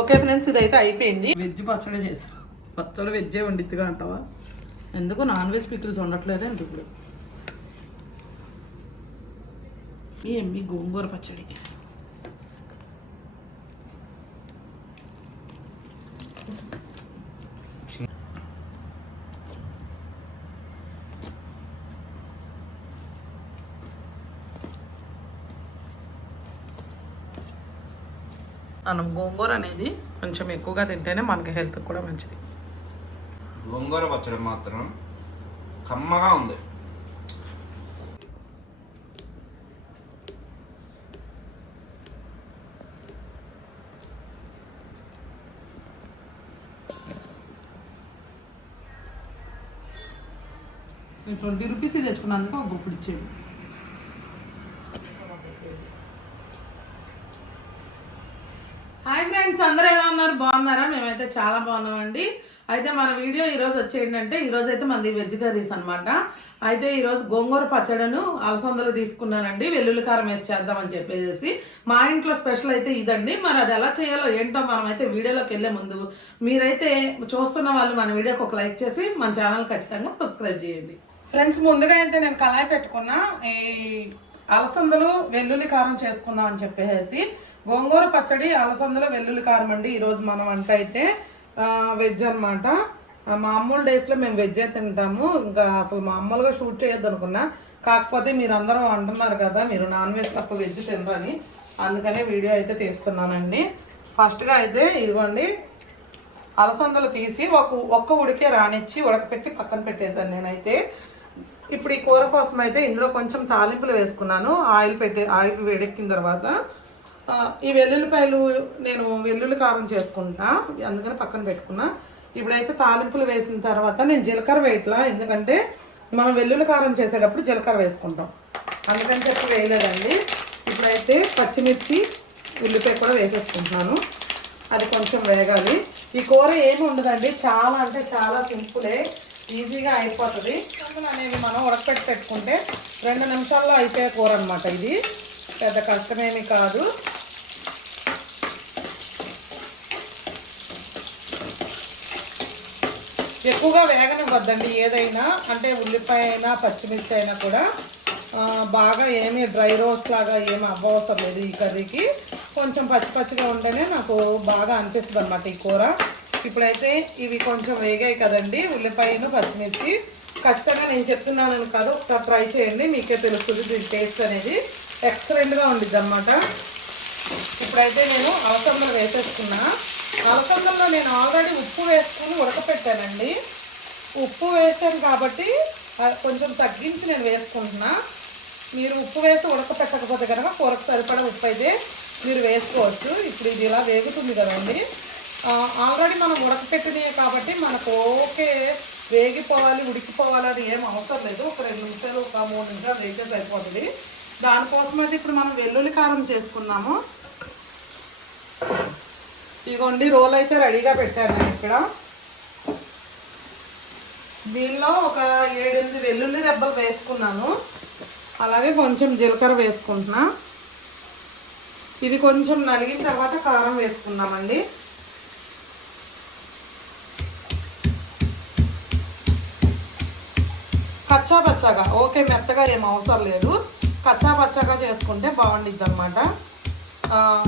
Okay friends, ఇదైతే అయిపోయింది. Veg పచ్చడి చేసాను. పచ్చడి వెజ్జే వండిద్దిగా అంటావా? ఎందుకు నాన్ వెజ్ పికిల్స్ ఉండట్లేదే అంటే ఇప్పుడు మీ గోంగూర పచ్చడి. మనం గోంగూర అనేది కొంచెం ఎక్కువగా తింటేనే మనకి హెల్త్ కూడా మంచిది. గోంగూర పచ్చడి మాత్రం కమ్మగా ఉంది. నేను 20 రూపీస్ తెచ్చుకున్నందుకు ఒక గుప్పుడు ఇచ్చేది. హాయ్ ఫ్రెండ్స్, అందరూ ఎలా ఉన్నారు? బాగున్నారా? మేమైతే చాలా బాగున్నామండి. అయితే మన వీడియో ఈరోజు వచ్చేంటంటే, ఈరోజు అయితే మనది వెజ్ కర్రీస్ అనమాట. అయితే ఈరోజు గోంగూర పచ్చడను అలసందలు తీసుకున్నానండి, వెల్లుల్లి కారం వేసి చేద్దామని చెప్పేసి. మా ఇంట్లో స్పెషల్ అయితే ఇదండి. మరి అది ఎలా చేయాలో ఏంటో మనమైతే వీడియోలోకి వెళ్ళే ముందు మీరైతే చూస్తున్న వాళ్ళు మన వీడియోకి ఒక లైక్ చేసి మన ఛానల్ ఖచ్చితంగా సబ్స్క్రైబ్ చేయండి. ఫ్రెండ్స్, ముందుగా అయితే నేను కళాయి పెట్టుకున్నా ఈ అలసందలు వెల్లుల్లి కారం చేసుకుందాం అని చెప్పేసి. గోంగూర పచ్చడి అలసందలు వెల్లుల్లి కారం అండి ఈరోజు మన వంట అయితే. వెజ్ అనమాట. మామూలు డేస్లో మేము వెజ్ తింటాము. ఇంకా అసలు మామూలుగా షూట్ చేయొద్దు అనుకున్నా, కాకపోతే మీరు అందరూ అంటున్నారు కదా మీరు నాన్ వెజ్ తప్ప వెజ్ తినరని, అందుకనే వీడియో అయితే తీస్తున్నానండి. ఫస్ట్గా అయితే ఇదిగోండి అలసందలు తీసి ఒక్క ఉడికే రానిచ్చి ఉడకపెట్టి పక్కన పెట్టేశాను నేనైతే. ఇప్పుడు ఈ కూర కోసం అయితే ఇందులో కొంచెం తాలింపులు వేసుకున్నాను. ఆయిల్ వేడెక్కిన తర్వాత ఈ వెల్లుల్లిపాయలు నేను వెల్లుల్లి కారం చేసుకుంటా, అందుకని పక్కన పెట్టుకున్నా. ఇప్పుడైతే తాలింపులు వేసిన తర్వాత నేను జీలకర్ర వేయట్లా, ఎందుకంటే మనం వెల్లుల్లి కారం చేసేటప్పుడు జీలకర్ర వేసుకుంటాం, అందుకని చెప్పి వేయలేదండి. ఇప్పుడైతే పచ్చిమిర్చి ఉల్లిపాయ కూడా వేసేసుకుంటున్నాను. అది కొంచెం వేగాలి. ఈ కూర ఏమి ఉండదండి, చాలా అంటే చాలా సింపులే, ఈజీగా అయిపోతుంది. అనేవి మనం ఉడకపెట్టి పెట్టుకుంటే 2 నిమిషాల్లో అయిపోయే కూర అనమాట. ఇది పెద్ద కష్టమేమి కాదు. ఎక్కువగా వేగనివ్వద్దండి ఏదైనా, అంటే ఉల్లిపాయ అయినా పచ్చిమిర్చి అయినా కూడా బాగా ఏమీ డ్రై రోస్ట్ లాగా ఏమి అవ్వవసరం లేదు. ఈ కర్రీకి కొంచెం పచ్చిగా ఉంటేనే నాకు బాగా అనిపిస్తుంది అన్నమాట ఈ కూర. ఇప్పుడైతే ఇవి కొంచెం వేగాయి కదండి ఉల్లిపాయను పచ్చిమిర్చి. ఖచ్చితంగా నేను చెప్తున్నాను కాదు, ఒకసారి ట్రై చేయండి, మీకే తెలుస్తుంది దీని టేస్ట్ అనేది ఎక్సలెంట్గా ఉండిద్ది అన్నమాట. ఇప్పుడైతే నేను అలసందలు వేసేసుకున్నా. అలసందల్లో నేను ఆల్రెడీ ఉప్పు వేసుకొని ఉడకపెట్టానండి. ఉప్పు వేసాను కాబట్టి కొంచెం తగ్గించి నేను వేసుకుంటున్నా. మీరు ఉప్పు వేసి ఉడకపెట్టకపోతే కనుక కూరకు సరిపడా ఉప్పు అయితే మీరు వేసుకోవచ్చు. ఇప్పుడు ఇది ఇలా వేగుతుంది కదండి, ఆల్రెడీ మనం ఉడకపెట్టినవి కాబట్టి మనకు ఓకే వేగిపోవాలి ఉడికిపోవాలి అది ఏం అవసరం లేదు. ఒక 2 నిమిషాలు ఒక 3 నిమిషాలు వేగితే సరిపోతుంది. దానికోసం అయితే ఇప్పుడు మనం వెల్లుల్లి కారం చేసుకున్నాము. ఇదిగోండి రోల్ అయితే రెడీగా పెట్టాను నేను ఇక్కడ. దీనిలో ఒక 7-8 వెల్లుల్లి రెబ్బలు వేసుకున్నాను, అలాగే కొంచెం జీలకర్ర వేసుకుంటున్నా. ఇది కొంచెం నలిగిన తర్వాత కారం వేసుకున్నామండి. కచ్చా పచ్చాగా, ఓకే మెత్తగా ఏం అవసరం లేదు, కచ్చా పచ్చాగా చేసుకుంటే బాగుండిద్ది అనమాట.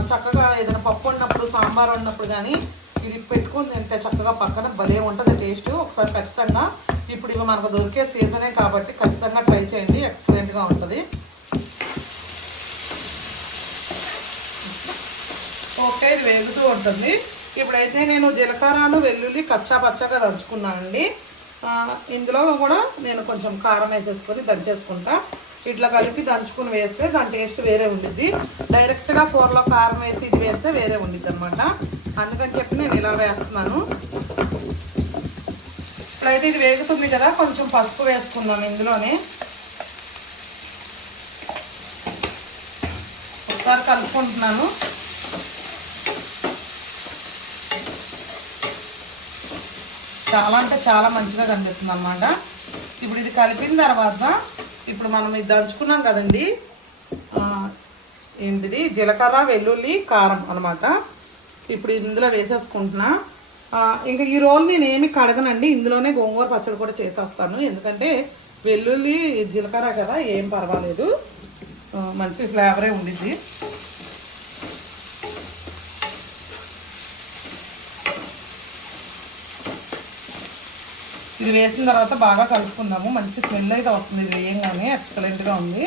చక్కగా ఏదైనా పప్పు ఉన్నప్పుడు సాంబార్ ఉన్నప్పుడు కానీ ఇది పెట్టుకుని తింటే చక్కగా పక్కన భలే ఉంటుంది టేస్ట్. ఒకసారి ఖచ్చితంగా ఇప్పుడు ఇవి మనకు దొరికే సీజనే కాబట్టి ఖచ్చితంగా ట్రై చేయండి, ఎక్సలెంట్గా ఉంటుంది. ఓకే, ఇది వేగుతూ ఉంటుంది. ఇప్పుడైతే నేను జీలకర్రను వెల్లుల్లి కచ్చా పచ్చాగా దంచుకున్నానండి. ఇందులో కూడా నేను కొంచెం కారం వేసేసుకొని దంచేసుకుంటా. ఇట్లా కలిపి దంచుకుని వేస్తే దాని టేస్ట్ వేరే ఉండిద్ది. డైరెక్ట్గా కూరలో కారం వేసి ఇది వేస్తే వేరే ఉండిద్ది అనమాట, అందుకని చెప్పి నేను ఇలా వేస్తున్నాను. ఇప్పుడైతే ఇది వేగుతుంది కదా, కొంచెం పసుపు వేసుకున్నాను ఇందులోనే. ఒకసారి కలుపుకుంటున్నాను. చాలా అంటే చాలా మంచిగా కనిపిస్తుంది అన్నమాట. ఇప్పుడు ఇది కలిపిన తర్వాత ఇప్పుడు మనం ఇది దంచుకున్నాం కదండి, ఏంటిది జీలకర్ర వెల్లుల్లి కారం అనమాట. ఇప్పుడు ఇందులో వేసేసుకుంటున్నా. ఇంకా ఈ రోల్ నేను ఏమి కడగనండి, ఇందులోనే గోంగూర పచ్చడి కూడా చేసేస్తాను. ఎందుకంటే వెల్లుల్లి జీలకర్ర కదా, ఏం పర్వాలేదు, మంచి ఫ్లేవరే ఉండిద్ది. ఇది వేసిన తర్వాత బాగా కలుపుకుందాము. మంచి స్మెల్ అయితే వస్తుంది ఇది వేయంగానే, ఎక్సలెంట్గా ఉంది.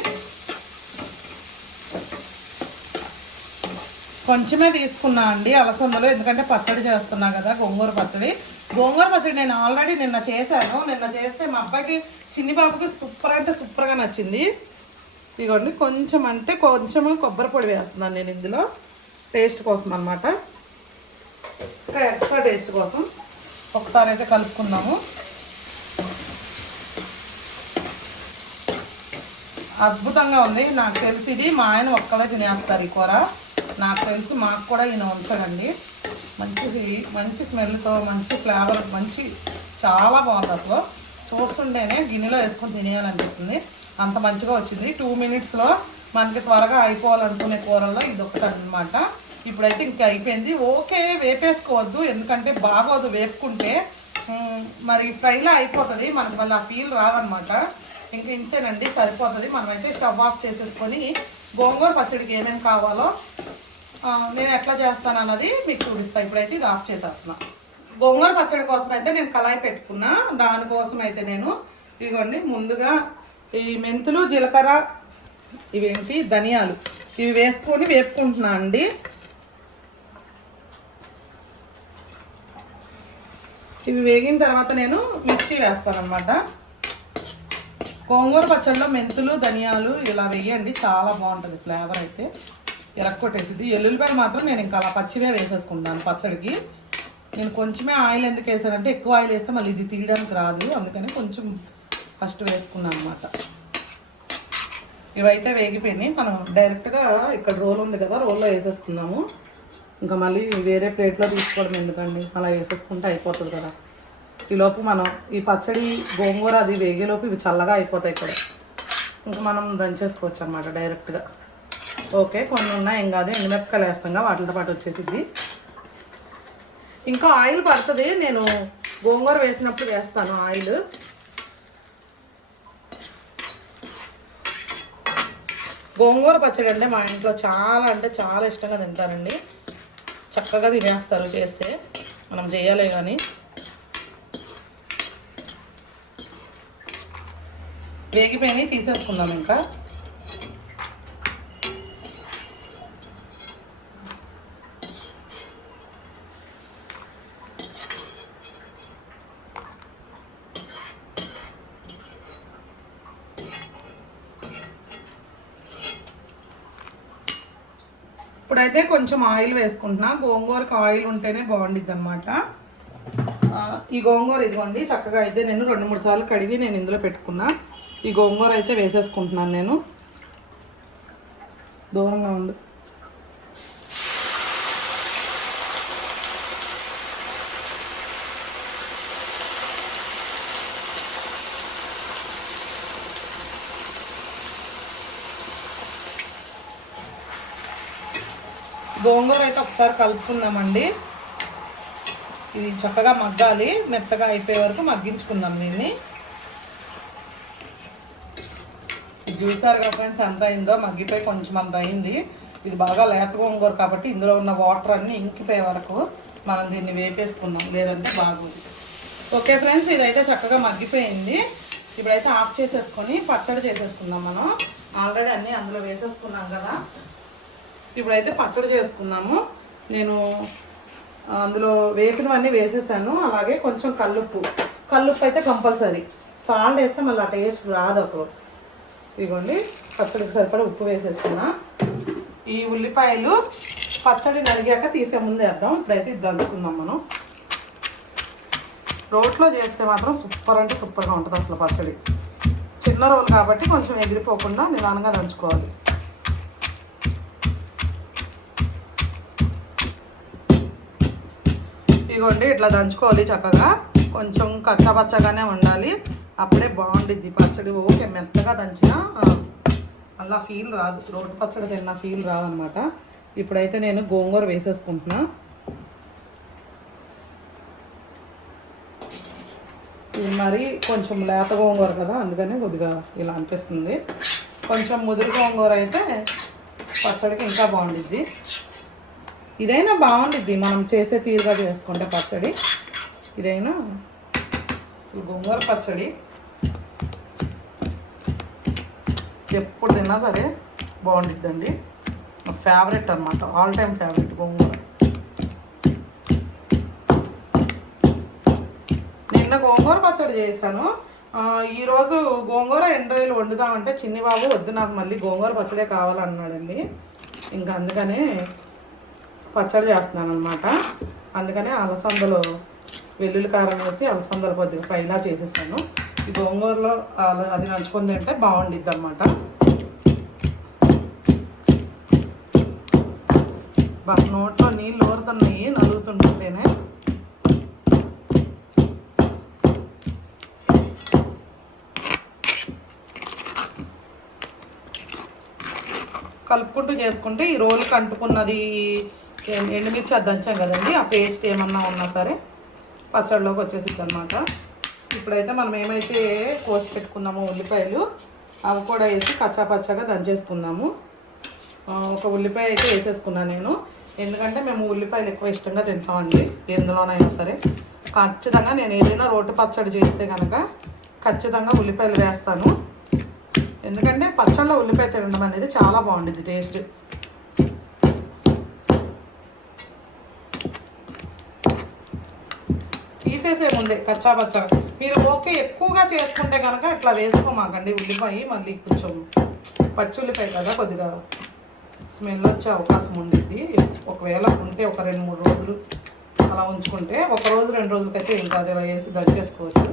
కొంచెమే తీసుకున్నా అండి అలసందలు, ఎందుకంటే పచ్చడి చేస్తున్నా కదా, గోంగూర పచ్చడి. గోంగూర పచ్చడి నేను ఆల్రెడీ నిన్న చేశాను. నిన్న చేస్తే మా అబ్బాయికి, చిన్ని బాబుకి సూపర్ అంటే సూపర్గా నచ్చింది. ఇదిగోండి, కొంచెం అంటే కొంచెము కొబ్బరి పొడి వేస్తున్నాను నేను ఇందులో, టేస్ట్ కోసం అన్నమాట, ఇంకా ఎక్స్ట్రా టేస్ట్ కోసం. ఒకసారి అయితే కలుపుకుందాము. అద్భుతంగా ఉంది. నాకు తెలిసి ఇది మా ఆయన ఒక్కడే తినేస్తారు ఈ కూర. నాకు తెలిసి మాకు కూడా ఈయన ఉంచాడండి. మంచి స్మెల్తో, మంచి ఫ్లేవర్, చాలా బాగుంది అసలు. చూస్తుంటేనే గిన్నెలో వేసుకొని తినేయాలనిపిస్తుంది, అంత మంచిగా వచ్చింది. 2 minutesలో మనకి త్వరగా అయిపోవాలనుకునే కూరల్లో ఇది ఒకటి అనమాట. ఇప్పుడైతే ఇంకా అయిపోయింది. ఓకే, వేపేసుకోవద్దు, ఎందుకంటే బాగోదు వేపుకుంటే, మరి ఫ్రైలో అయిపోతుంది, మనకి మళ్ళీ ఆ ఫీల్ రాదనమాట. ఇంకా ఇంతేనండి, సరిపోతుంది. మనమైతే స్టవ్ ఆఫ్ చేసేసుకొని గోంగూర పచ్చడికి ఏమేమి కావాలో నేను ఎట్లా చేస్తాను అన్నది మీకు చూపిస్తాను. ఇప్పుడైతే ఇది ఆఫ్ చేసేస్తున్నా. గోంగూర పచ్చడి కోసం అయితే నేను కళాయి పెట్టుకున్నా. దానికోసం అయితే నేను ఇదిగోండి, ముందుగా ఈ మెంతులు, జీలకర్ర, ఇవేంటి ధనియాలు, ఇవి వేసుకొని వేపుకుంటున్నా అండి. ఇవి వేగిన తర్వాత నేను మిర్చి వేస్తాను అన్నమాట. గోంగూర పచ్చడిలో మెంతులు, ధనియాలు ఇలా వేయండి, చాలా బాగుంటుంది ఫ్లేవర్ అయితే, ఎరక్కొట్టేసింది. ఎల్లుల్లిపాయలు మాత్రం నేను ఇంకా అలా పచ్చివే వేసేసుకుంటాను పచ్చడికి. నేను కొంచెమే ఆయిల్ ఎందుకు వేసానంటే, ఎక్కువ ఆయిల్ వేస్తే మళ్ళీ ఇది తీయడానికి రాదు, అందుకని కొంచెం ఫస్ట్ వేసుకున్నాను అనమాట. ఇవైతే వేగిపోయినాయి. మనం డైరెక్ట్గా ఇక్కడ రోల్ ఉంది కదా, రోల్లో వేసేసుకుందాము. ఇంకా మళ్ళీ వేరే ప్లేట్లో తీసుకోవడం ఎందుకండి, అలా వేసేసుకుంటే అయిపోతుంది కదా. ఈలోపు మనం ఈ పచ్చడి గోంగూర అది వేగేలోపు ఇవి చల్లగా అయిపోతాయి ఇక్కడ, ఇంకా మనం దంచేసుకోవచ్చు అనమాట డైరెక్ట్గా. ఓకే, కొన్ని ఉన్నాయి, ఏం కాదు, ఎండుమిరపకాయలు వేస్తాంగా, వాటితో పాటు వచ్చేసిద్ది. ఇంకా ఆయిల్ పడుతుంది, నేను గోంగూర వేసినప్పుడు వేస్తాను ఆయిల్. గోంగూర పచ్చడి అంటే మా ఇంట్లో చాలా అంటే చాలా ఇష్టంగా తింటారండి, చక్కగా తినేస్తారు చేస్తే, మనం చేయాలి కానీ. వేగిపోయినాయి, తీసేసుకుందాం ఇంకా. ఇప్పుడైతే కొంచెం ఆయిల్ వేసుకుంటున్నా. గోంగూరకు ఆయిల్ ఉంటేనే బాగుండిద్ది అనమాట. ఈ గోంగూర ఇదిగోండి, చక్కగా అయితే నేను 2-3 సార్లు కడిగి నేను ఇందులో పెట్టుకున్నా. ఈ గోంగూర అయితే వేసేసుకుంటున్నాను నేను. దూరంగా ఉండు. గోంగూర అయితే ఒకసారి కలుపుకుందామండి. ఇది చక్కగా మగ్గాలి, మెత్తగా అయిపోయే వరకు మగ్గించుకుందాం దీన్ని. చూసారుగా ఫ్రెండ్స్ ఎంత అయిందో, మగ్గిపోయి కొంచెం అంత అయింది. ఇది బాగా లేత గోంగూర కాబట్టి ఇందులో ఉన్న వాటర్ అన్నీ ఇంకిపోయే వరకు మనం దీన్ని వేపేసుకుందాం, లేదంటే బాగుంది. ఓకే ఫ్రెండ్స్, ఇదైతే చక్కగా మగ్గిపోయింది. ఇప్పుడైతే ఆఫ్ చేసేసుకొని పచ్చడి చేసేసుకుందాం. మనం ఆల్రెడీ అన్నీ అందులో వేసేసుకున్నాం కదా, ఇప్పుడైతే పచ్చడి చేసుకుందాము. నేను అందులో వేపినవన్నీ వేసేసాను, అలాగే కొంచెం కల్లుప్పు అయితే కంపల్సరీ. సాల్ట్ వేస్తే మళ్ళీ ఆ టేస్ట్ రాదు అసలు. ఇదిగోండి, పచ్చడికి సరిపడా ఉప్పు వేసేసుకున్నా. ఈ ఉల్లిపాయలు పచ్చడి నరిగాక తీసే ముందు వేద్దాం. ఇప్పుడైతే ఇది దంచుకుందాం. మనం రోట్లో చేస్తే మాత్రం సూపర్ అంటే సూపర్గా ఉంటుంది అసలు పచ్చడి. చిన్న రోలు కాబట్టి కొంచెం ఎగిరిపోకుండా నిదానంగా దంచుకోవాలి. ఇదిగోండి, ఇట్లా దంచుకోవాలి చక్కగా, కొంచెం కచ్చాపచ్చగానే ఉండాలి, అప్పుడే బాగుండిద్ది పచ్చడి. ఓకే, మెత్తగా దంచినా అలా ఫీల్ రాదు, రోడ్డు పచ్చడి తిన్న ఫీల్ రాదనమాట. ఇప్పుడైతే నేను గోంగూర వేసేసుకుంటున్నా. ఇది మరి కొంచెం లేత గోంగూర కదా, అందుకని కొద్దిగా ఇలా అనిపిస్తుంది. కొంచెం ముదురు గోంగూర అయితే పచ్చడికి ఇంకా బాగుండిద్ది. ఇదైనా బాగుండిద్ది మనం చేసే తీరుగా చేసుకుంటే పచ్చడి. ఇదైనా అసలు గోంగూర పచ్చడి ఎప్పుడు తిన్నా సరే బాగుండిద్దండి. నా ఫేవరెట్ అనమాట, ఆల్ టైమ్ ఫేవరెట్ గోంగూర. నిన్న గోంగూర పచ్చడి చేశాను. ఈరోజు గోంగూర ఎండ్రాయిలు వండుదామంటే చిన్ని బాబు వద్దు నాకు మళ్ళీ గోంగూర పచ్చడే కావాలన్నాడండి. ఇంకా అందుకనే పచ్చడి చేస్తున్నాను అనమాట. అందుకనే అలసందలో వెల్లుల్లి కారం వేసి అలసందలు కొద్దిగా ఫ్రైలా చేసేసాను. ఈ గోంగూరలో అది నంచుకొని తింటే బాగుండిద్ది అనమాట. నోట్లో నీళ్ళు ఊరుతున్నాయి నలుగుతుంటేనే. కలుపుకుంటూ చేసుకుంటే ఈ రోలుకి అంటుకున్నది ఎండుమిర్చి అది దంచాం కదండి, ఆ పేస్ట్ ఏమన్నా ఉన్నా సరే పచ్చడిలోకి వచ్చేసిద్ది అనమాట. ఇప్పుడైతే మనం ఏమైతే కోసి పెట్టుకున్నామో ఉల్లిపాయలు అవి కూడా వేసి కచ్చా పచ్చగా దంచేసుకుందాము. ఒక ఉల్లిపాయ అయితే వేసేసుకున్నాను నేను, ఎందుకంటే మేము ఉల్లిపాయలు ఎక్కువ ఇష్టంగా తింటామండి ఎందులోనైనా సరే. ఖచ్చితంగా నేను ఏదైనా రోటి పచ్చడి చేస్తే కనుక ఖచ్చితంగా ఉల్లిపాయలు వేస్తాను. ఎందుకంటే పచ్చళ్ళలో ఉల్లిపాయ తినడం అనేది చాలా బాగుంటుంది టేస్ట్. తీసేసే ముందే కచ్చా పచ్చగా మీరు ఓకే ఎక్కువగా చేసుకుంటే కనుక ఇట్లా వేసుకోమాకండి ఉల్లిపాయ. మళ్ళీ కొంచెం పచ్చి ఉల్లిపాయ కదా కొద్దిగా స్మెల్ వచ్చే అవకాశం ఉండిద్ది. ఒకవేళ ఉంటే ఒక 2-3 రోజులు అలా ఉంచుకుంటే, 1 రోజు 2 రోజులకైతే ఇంకా అది ఇలా వేసి దంచేసుకోవచ్చు.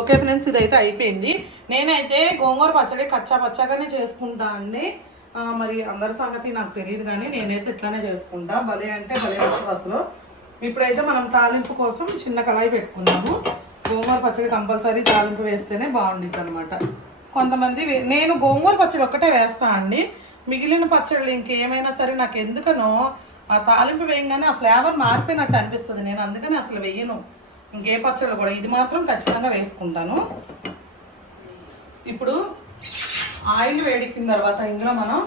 ఓకే ఫ్రెండ్స్, ఇదైతే అయిపోయింది. నేనైతే గోంగూర పచ్చడి కచ్చా పచ్చగానే చేసుకుంటా అండి. మరి అందరి సంగతి నాకు తెలియదు కానీ నేనైతే ఇట్లానే చేసుకుంటా. భలే అంటే భలే వస్తుంది అసలు. ఇప్పుడైతే మనం తాలింపు కోసం చిన్న కళాయి పెట్టుకుందాము. గోంగూర పచ్చడి కంపల్సరీ తాలింపు వేస్తేనే బాగుండిద్ది అనమాట. కొంతమంది నేను గోంగూర పచ్చడి ఒక్కటే వేస్తా అండి. మిగిలిన పచ్చళ్ళు ఇంకేమైనా సరే నాకు ఎందుకనో ఆ తాలింపు వేయగానే ఆ ఫ్లేవర్ మారిపోయినట్టు అనిపిస్తుంది. నేను అందుకని అసలు వేయను ఇంకే పచ్చళ్ళు కూడా. ఇది మాత్రం ఖచ్చితంగా వేసుకుంటాను. ఇప్పుడు ఆయిల్ వేడెక్కిన తర్వాత ఇందులో మనం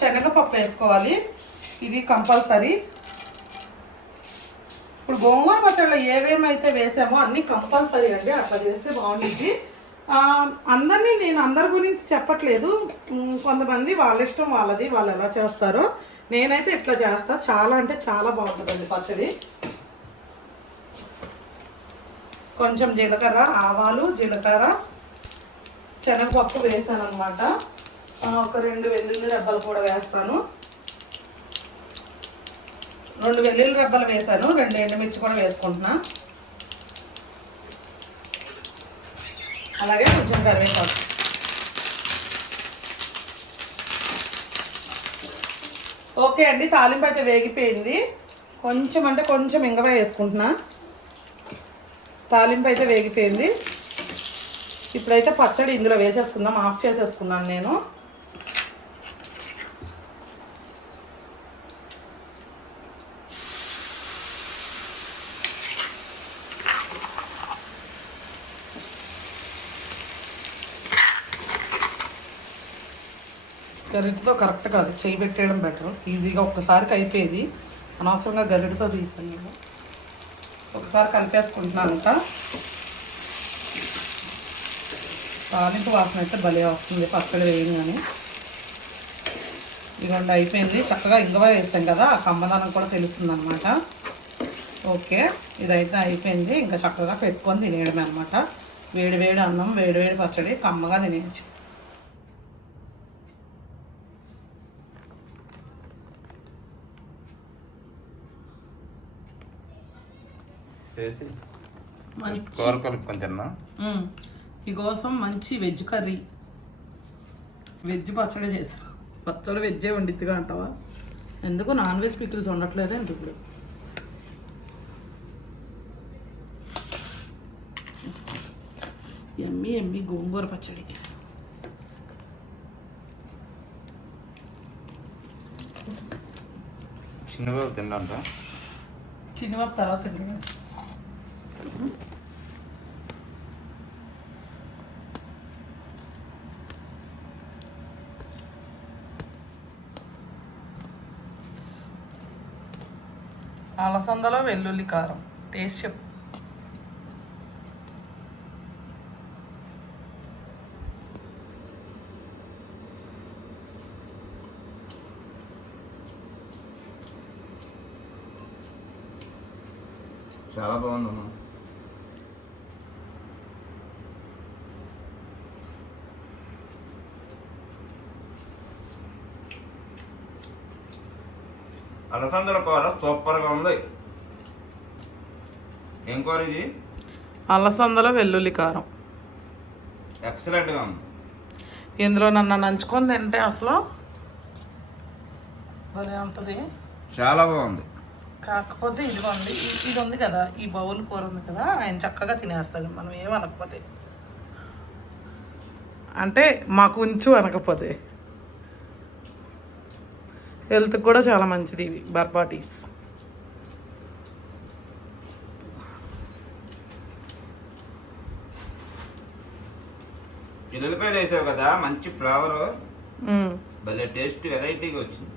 శనగపప్పు వేసుకోవాలి. ఇది కంపల్సరీ. ఇప్పుడు గోంగూర పచ్చడిలో ఏవేమైతే వేసామో అన్నీ కంపల్సరీ అండి, అట్లా చేస్తే బాగుంటుంది. నేను అందరి గురించి చెప్పట్లేదు. కొంతమంది వాళ్ళ ఇష్టం వాళ్ళది, వాళ్ళు ఎలా చేస్తారో. నేనైతే ఇట్లా చేస్తా. చాలా అంటే చాలా బాగుంటుందండి పచ్చడి. కొంచెం జీలకర్ర, ఆవాలు, జీలకర్ర, శనగపప్పు వేసాను అనమాట. ఒక 2 వెల్లుల్లి రెబ్బలు కూడా వేస్తాను. 2 వెల్లుల్లి రెబ్బలు వేసాను. 2 ఎండుమిర్చి కూడా వేసుకుంటున్నా. అలాగే కొంచెం కరివేపాకు. ఓకే అండి, తాలింపు అయితే వేగిపోయింది. కొంచెం అంటే కొంచెం ఇంగవ వేసుకుంటున్నా. తాలింపు అయితే వేగిపోయింది. ఇప్పుడైతే పచ్చడి ఇందులో వేసేసుకుందాం. ఆఫ్ చేసేసుకున్నాను నేను. గరిటతో కరెక్ట్ కాదు, చేయి పెట్టేయడం బెటర్. ఈజీగా ఒక్కసారికి అయిపోయేది. అనవసరంగా గరిటతో తీసాను నేను. ఒకసారి కలిపేసుకుంటున్నాను అంట. తాలింపు వాసన అయితే భలే వస్తుంది పచ్చడి వేయగానే. ఇదిగోండి అయిపోయింది. చక్కగా ఇంగువ వేసాం కదా, ఆ కమ్మదనం కూడా తెలుస్తుంది అనమాట. ఓకే, ఇదైతే అయిపోయింది. ఇంకా చక్కగా పెట్టుకొని తినేయడమే అనమాట. వేడి వేడి అన్నం, వేడి వేడి పచ్చడి కమ్మగా తినేయచ్చు. మీకోసం మంచి వెజ్ కర్రీ, వెజ్ పచ్చడి చేసా. పచ్చడి వెజ్జే వండిద్దిగా అంటావా? ఎందుకు నాన్ వెజ్ పికిల్స్ ఉండట్లేదే అంటే ఇప్పుడు. ఎమ్మి ఎమ్మి గోంగూర పచ్చడి. చిన్నగా తింటా. చిన్నబాబు తర్వాత తింటాడు. అలసందలో వెల్లుల్లి కారం టేస్ట్ చెప్పు. చాలా బాగుందమ్మా. అలసందల కూర సూపర్గా ఉంది. ఏం కూర ఇది? అలసందలో వెల్లుల్లి కారం ఎక్సలెంట్గా ఉంది. ఇందులో నన్ను నంచుకొని తింటే అసలు భలే ఉంటుంది. చాలా బాగుంది. కాకపోతే ఇదిగోండి, ఇది ఉంది కదా, ఈ బౌల్ కూర ఉంది కదా, ఆయన చక్కగా తినేస్తాడు మనం ఏమనకపోతే. అంటే మాకు ఉంచు అనకపోతే. హెల్త్కి కూడా చాలా మంచిది ఇవి బర్బాటీస్. ఎల్లుల్లిపాయలు వేసావు కదా, మంచి ఫ్లేవర్, భలే టేస్ట్ వెరైటీగా వచ్చింది.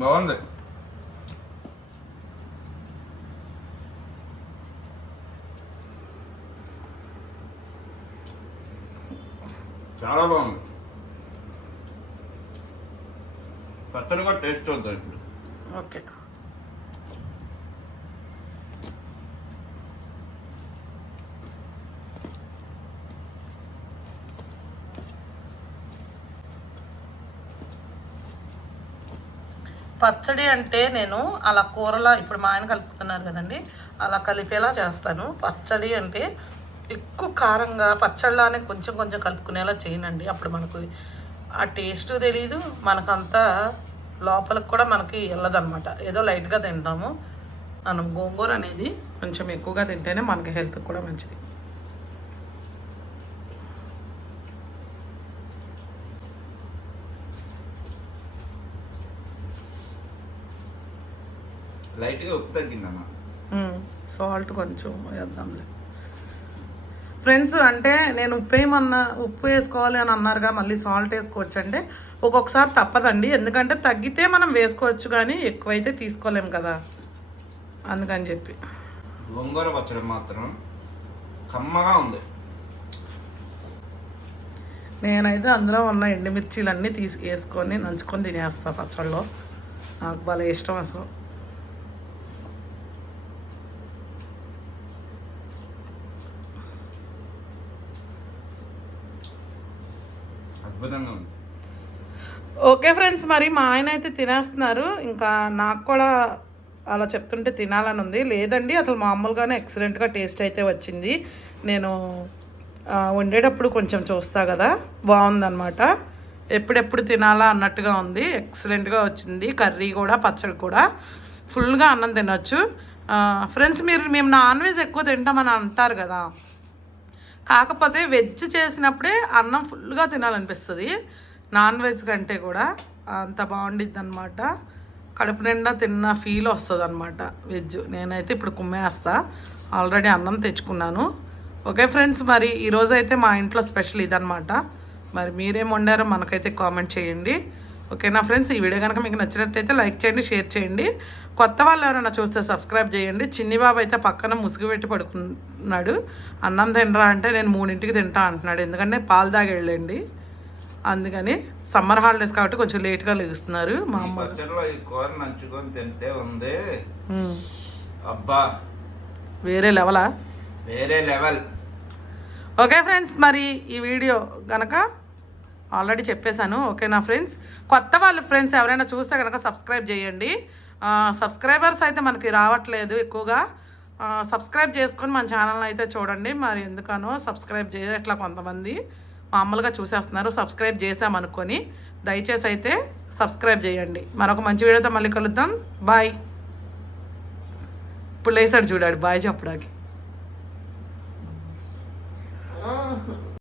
బాగుంది. చాలా బాగుంది. పచ్చడి కూడా టేస్ట్ అవుతుంది ఇప్పుడు. ఓకే, పచ్చడి అంటే నేను అలా కూరలా ఇప్పుడు మా ఆయన కలుపుతున్నారు కదండి, అలా కలిపేలా చేస్తాను. పచ్చడి అంటే ఎక్కువ కారంగా పచ్చళ్ళలానే కొంచెం కొంచెం కలుపుకునేలా చేయనండి. అప్పుడు మనకు ఆ టేస్ట్ తెలీదు, మనకంతా లోపలికి కూడా మనకి వెళ్ళదన్నమాట. ఏదో లైట్గా తింటాము. మనం గోంగూర అనేది కొంచెం ఎక్కువగా తింటేనే మనకి హెల్త్కి కూడా మంచిది. లైట్గా ఉప్పు తగ్గిందమ్మా. సాల్ట్ కొంచెం వేద్దాంలే ఫ్రెండ్స్. అంటే నేను ఉప్పు వేసుకోవాలి అని అన్నారుగా, మళ్ళీ సాల్ట్ వేసుకోవచ్చు అంటే ఒక్కొక్కసారి తప్పదండి. ఎందుకంటే తగ్గితే మనం వేసుకోవచ్చు కానీ ఎక్కువైతే తీసుకోలేము కదా, అందుకని చెప్పి. గోంగూర పచ్చడి మాత్రం కమ్మగా ఉంది. నేనైతే అందులో ఉన్న ఎండుమిర్చీలన్నీ వేసుకొని నంచుకొని తినేస్తాను పచ్చళ్ళలో. నాకు భలే ఇష్టం అసలు. అద్భుతంగా ఉంది. ఓకే ఫ్రెండ్స్, మరి మా ఆయన అయితే తినేస్తున్నారు. ఇంకా నాకు కూడా అలా చెప్తుంటే తినాలని ఉంది. లేదండి, అసలు మామూలుగానే ఎక్సలెంట్గా టేస్ట్ అయితే వచ్చింది. నేను వండేటప్పుడు కొంచెం చూస్తా కదా, బాగుందన్నమాట. ఎప్పుడెప్పుడు తినాలా అన్నట్టుగా ఉంది. ఎక్సలెంట్గా వచ్చింది. కర్రీ కూడా పచ్చడి కూడా ఫుల్గా అన్నం తినొచ్చు. ఫ్రెండ్స్, మేము నాన్ వెజ్ ఎక్కువ తింటామని అంటారు కదా, కాకపోతే వెజ్ చేసినప్పుడే అన్నం ఫుల్గా తినాలనిపిస్తుంది. నాన్ వెజ్ కంటే కూడా అంత బాగుండిద్ది అనమాట. కడుపు నిండా తిన్న ఫీల్ వస్తుంది అనమాట వెజ్. నేనైతే ఇప్పుడు కుమ్మేస్తా, ఆల్రెడీ అన్నం తెచ్చుకున్నాను. ఓకే ఫ్రెండ్స్, మరి ఈరోజైతే మా ఇంట్లో స్పెషల్ ఇదనమాట. మరి మీరేం వండారో మనకైతే కామెంట్ చేయండి. ఓకేనా ఫ్రెండ్స్, ఈ వీడియో కనుక మీకు నచ్చినట్టయితే లైక్ చేయండి, షేర్ చేయండి. కొత్త వాళ్ళు ఎవరైనా చూస్తే సబ్స్క్రైబ్ చేయండి. చిన్ని బాబు అయితే పక్కన ముసుగు పెట్టి పడుకున్నాడు. అన్నం తినరా అంటే నేను 3ంటికి తింటా అంటున్నాడు. ఎందుకంటే పాలు తాగి వెళ్ళండి, అందుకని సమ్మర్ హాలిడేస్ కాబట్టి కొంచెం లేట్గా లేస్తున్నారు. మా అమ్మ పచ్చడిలో ఈ కూర నంచుకొని తింటే ఉంది అబ్బా, వేరే లెవెలా, వేరే లెవెల్. ఓకే ఫ్రెండ్స్, మరి ఈ వీడియో కనుక ఆల్రెడీ చెప్పేశాను. ఓకేనా ఫ్రెండ్స్, కొత్త వాళ్ళు ఫ్రెండ్స్ ఎవరైనా చూస్తే కనుక సబ్స్క్రైబ్ చేయండి. సబ్స్క్రైబర్స్ అయితే మనకి రావట్లేదు ఎక్కువగా. సబ్స్క్రైబ్ చేసుకొని మన ఛానల్ని అయితే చూడండి. మరి ఎందుకనో సబ్స్క్రైబ్ చేయట్లా కొంతమంది, మామూలుగా చూసేస్తున్నారు. సబ్స్క్రైబ్ చేసామనుకొని దయచేసి అయితే సబ్స్క్రైబ్ చేయండి. మరొక మంచి వీడియోతో మళ్ళీ కలుద్దాం. బాయ్. ఇప్పుడు లేసాడు చూడాడు బాయ్ చెప్పడానికి.